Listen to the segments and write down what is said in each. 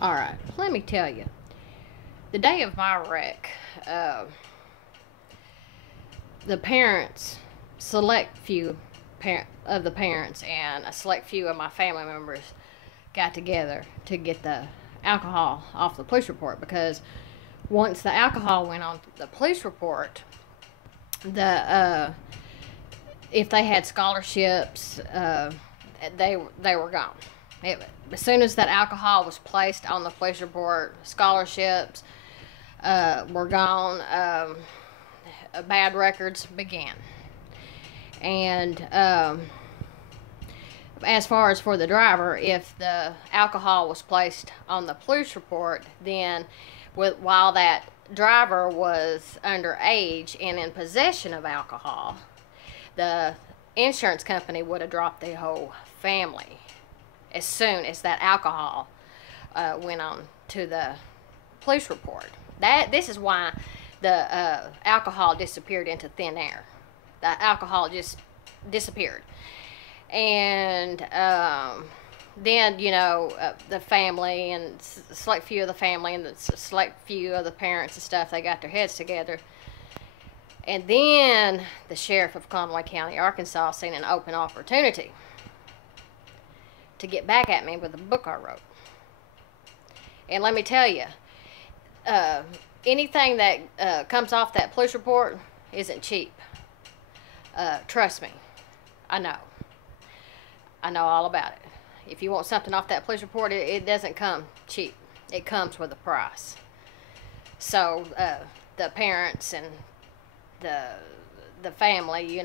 Alright, let me tell you. The day of my wreck, the parents, select few of the parents and a select few of my family members got together to get the alcohol off the police report, because once the alcohol went on the police report, the if they had scholarships, they were gone. As soon as that alcohol was placed on the police report, scholarships were gone. Bad records began. And as far as for the driver, if the alcohol was placed on the police report, then while that driver was underage and in possession of alcohol, the insurance company would have dropped the whole family as soon as that alcohol went on to the police report. This is why the alcohol disappeared into thin air. The alcohol just disappeared. And then, the family and select few of the family and the select few of the parents and stuff, they got their heads together. And then the sheriff of Conway County, Arkansas, seen an open opportunity to get back at me with a book I wrote. And let me tell you, anything that comes off that police report isn't cheap. Trust me, I know all about it. If you want something off that police report, it doesn't come cheap. It comes with a price. So the parents and the family,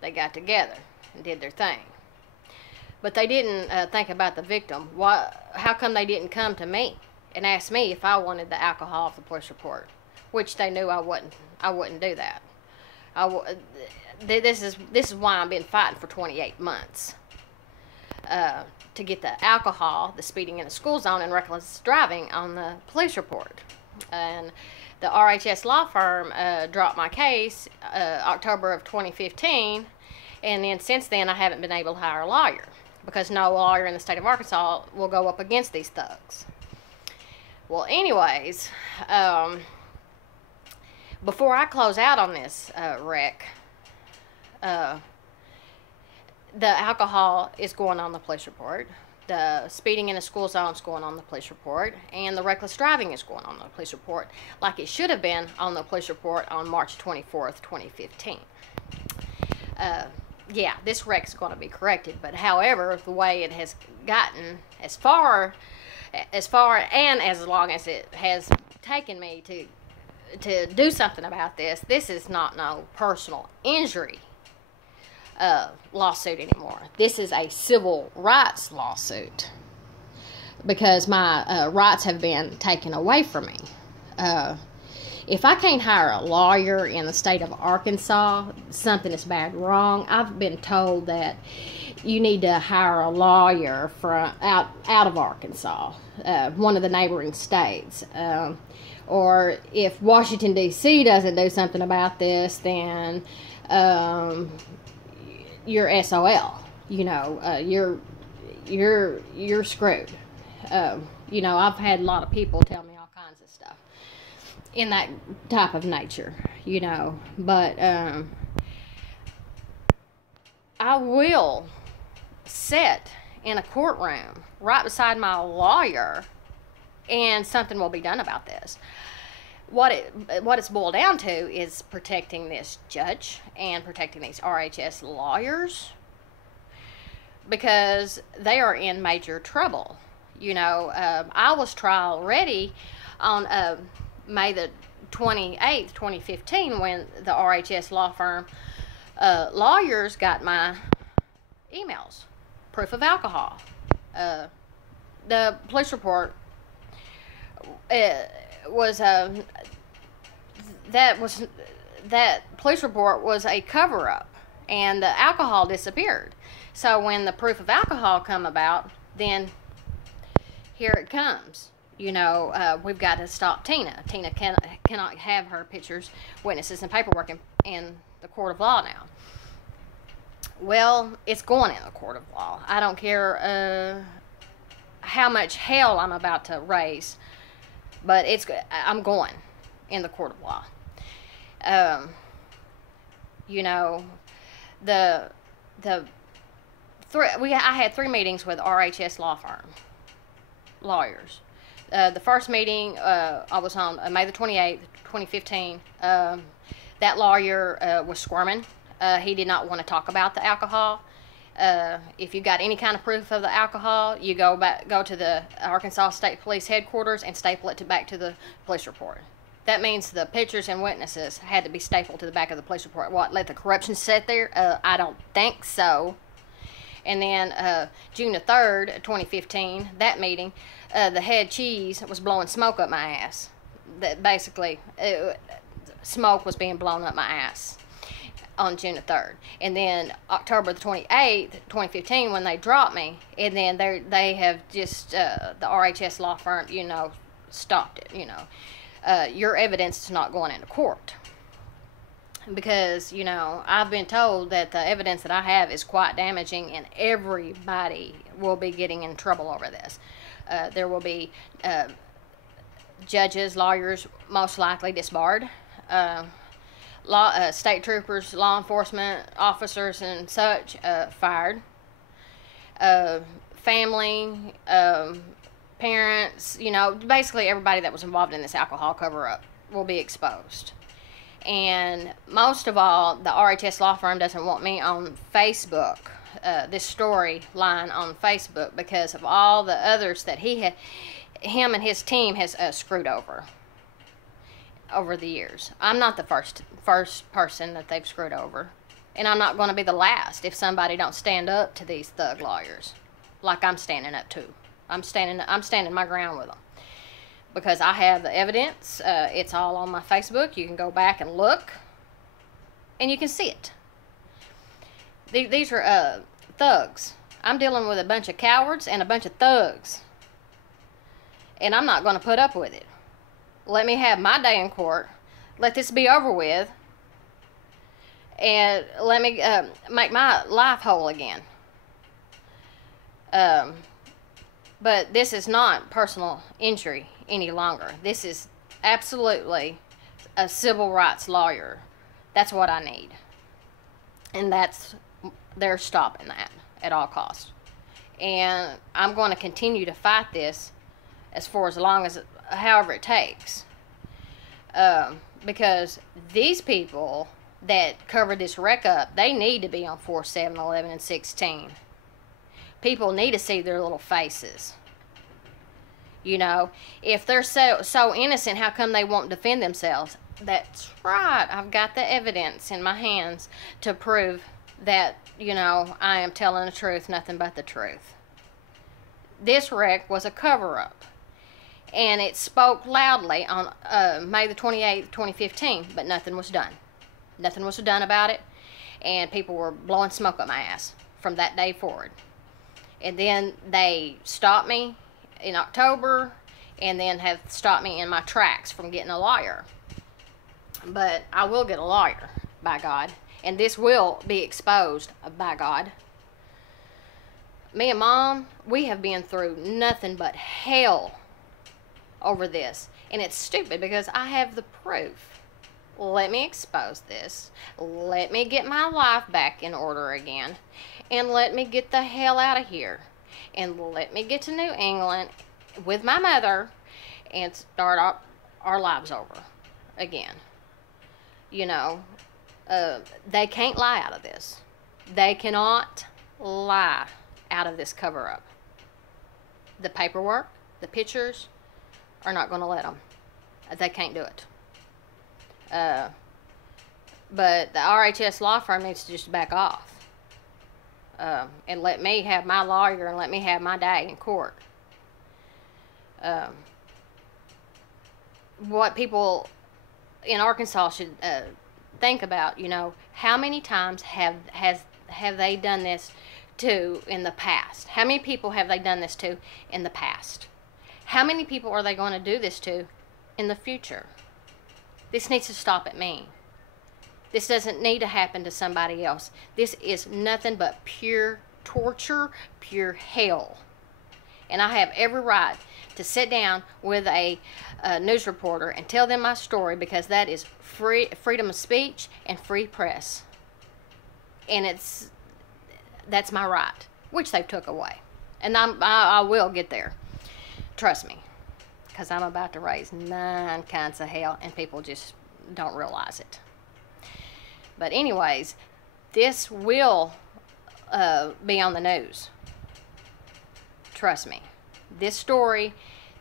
they got together and did their thing. But they didn't think about the victim. How come they didn't come to me and ask me if I wanted the alcohol off the police report? Which they knew I wouldn't do that. This is why I've been fighting for 28 months. To get the alcohol, the speeding in the school zone, and reckless driving on the police report. And the RHS law firm dropped my case October of 2015, and then since then I haven't been able to hire a lawyer, because no lawyer in the state of Arkansas will go up against these thugs. Well, anyways, before I close out on this wreck, the alcohol is going on the police report. The speeding in the school zone is going on the police report. And the reckless driving is going on the police report, like it should have been on the police report on March 24th, 2015. Yeah, this wreck is going to be corrected. But however, the way it has gotten as far and as long as it has taken me to do something about this is not no personal injury lawsuit anymore. This is a civil rights lawsuit, because my rights have been taken away from me. If I can't hire a lawyer in the state of Arkansas, something is bad wrong. I've been told that you need to hire a lawyer from out of Arkansas, one of the neighboring states. Or if Washington, D.C. doesn't do something about this, then you're SOL. You're screwed. I've had a lot of people tell me all kinds of stuff in that type of nature, but I will sit in a courtroom right beside my lawyer, and something will be done about this. What it's boiled down to is protecting this judge and protecting these RHS lawyers, because they are in major trouble. I was trial ready on May the 28th, 2015, when the RHS law firm lawyers got my emails, proof of alcohol. The police report that police report was a cover-up, and the alcohol disappeared. So when the proof of alcohol come about, then here it comes. We've got to stop Tina. Tina cannot have her pictures, witnesses, and paperwork in the court of law now. Well, it's going in the court of law. I don't care how much hell I'm about to raise, but I'm going in the court of law. You know, I had 3 meetings with RHS law firm lawyers. The first meeting I was on May the 28th, 2015. That lawyer was squirming. He did not want to talk about the alcohol. If you got any kind of proof of the alcohol, you go to the Arkansas State Police headquarters and staple it back to the police report. That means the pictures and witnesses had to be stapled to the back of the police report. What, let the corruption sit there? I don't think so. And then June the 3rd, 2015, that meeting, the head cheese was blowing smoke up my ass. That basically, smoke was being blown up my ass on June the 3rd. And then October the 28th, 2015, when they dropped me, and then they have just, the RHS law firm, you know, stopped it, you know. Your evidence is not going into court. Because, you know, I've been told that the evidence that I have is quite damaging, and everybody will be getting in trouble over this. There will be judges, lawyers, most likely disbarred, state troopers, law enforcement officers and such fired, family, parents, you know, basically everybody that was involved in this alcohol cover-up will be exposed. And most of all, the RHS law firm doesn't want me on Facebook, this storyline on Facebook, because of all the others that him and his team has screwed over the years. I'm not the first person that they've screwed over, and I'm not going to be the last if somebody don't stand up to these thug lawyers, like I'm standing up to. I'm standing my ground with them. Because I have the evidence. It's all on my Facebook. You can go back and look, and you can see it. These are thugs. I'm dealing with a bunch of cowards and a bunch of thugs. And I'm not going to put up with it. Let me have my day in court. Let this be over with. And let me make my life whole again. But this is not personal injury any longer. This is absolutely a civil rights lawyer. That's what I need. And they're stopping that at all costs. And I'm going to continue to fight this for as long as, however it takes. Because these people that covered this wreck up, they need to be on 4, 7, 11, and 16. People need to see their little faces. You know, if they're so innocent, how come they won't defend themselves? That's right. I've got the evidence in my hands to prove that, you know, I am telling the truth, nothing but the truth. This wreck was a cover-up. And it spoke loudly on May the 28th, 2015, but nothing was done. Nothing was done about it, and people were blowing smoke up my ass from that day forward. And then they stopped me in October, and then have stopped me in my tracks from getting a lawyer. But I will get a lawyer, by God. And this will be exposed, by God. Me and Mom, we have been through nothing but hell over this. And it's stupid because I have the proof. Let me expose this. Let me get my life back in order again. And let me get the hell out of here. And let me get to New England with my mother and start our lives over again. You know, they can't lie out of this. They cannot lie out of this cover-up. The paperwork, the pictures, are not going to let them. They can't do it. But the RHS law firm needs to just back off. And let me have my lawyer and let me have my day in court. What people in Arkansas should think about, you know, how many times have they done this to in the past? How many people have they done this to in the past? How many people are they going to do this to in the future? This needs to stop at me. This doesn't need to happen to somebody else. This is nothing but pure torture, pure hell. and I have every right to sit down with a news reporter and tell them my story, because that is freedom of speech and free press, and that's my right, which they've took away, and I will get there. Trust me, because I'm about to raise 9 kinds of hell, and people just don't realize it. But anyways, this will be on the news. Trust me. This story,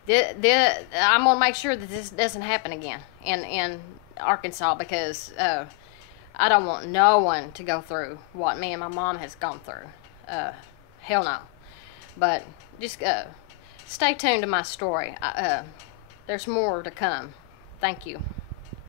I'm going to make sure that this doesn't happen again in Arkansas, because I don't want no one to go through what me and my mom has gone through. Hell no. But just stay tuned to my story. There's more to come. Thank you.